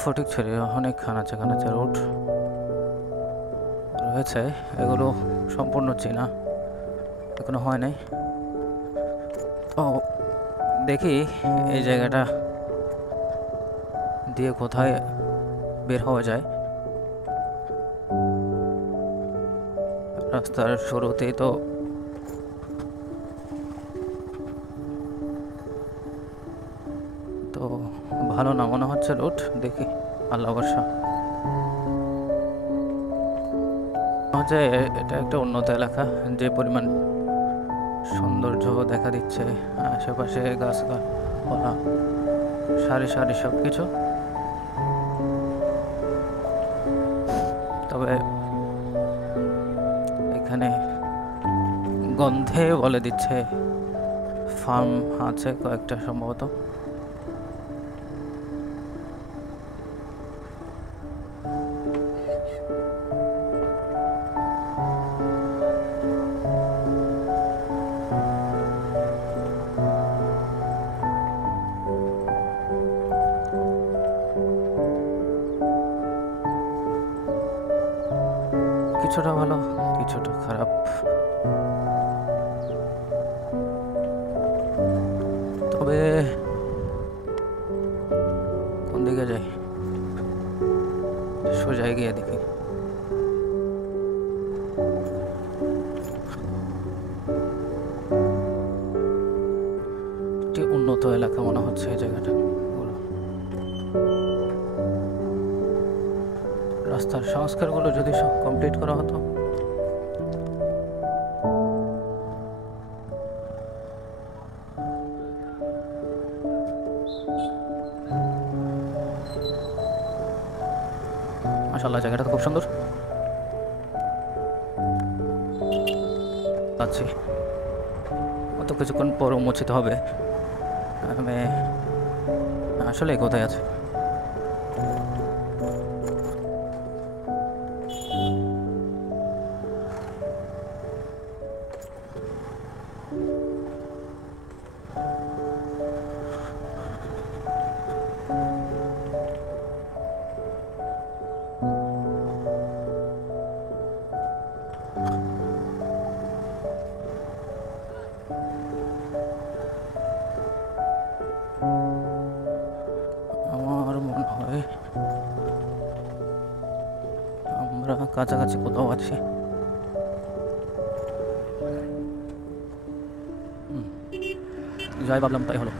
ফটিকছড়ি অনেক খানাচা খানাচা রোড রয়েছে, এগুলো সম্পূর্ণ চেনা এখনো হয় নাই। তো দেখি এই জায়গাটা দিয়ে কোথায় বের হওয়া যায়। রাস্তার শুরুতেই তো ভালো না মনে হচ্ছে রোড, দেখি আল্লাহ ভরসা। হচ্ছে এটা একটা উন্নত এলাকা, যে পরিমাণ সৌন্দর্য দেখা দিচ্ছে, আশেপাশে গাছপালা সারি সারি সব কিছু। তবে এখানে গন্ধে বলে দিচ্ছে ফার্ম আছে কয়েকটা সম্ভবত। কিছুটা ভালো কিছুটা খারাপ। তবে কোন দিকে যাই, সোজাই গিয়ে দেখি। উন্নত এলাকা মনে হচ্ছে এই জায়গাটা। রাস্তার সংস্কারগুলো যদি সব কমপ্লিট করা হতো। মাশাআল্লাহ, জায়গাটা তো খুব সুন্দর। আচ্ছা, কত কিছুক্ষণ পর উন্মোচিত হবে। আমি আসলে কোথায় আছে? আমার মনে হয় আমরা কাছাকাছি কোথাও আছি। যাই ভাবলাম তাই হলো।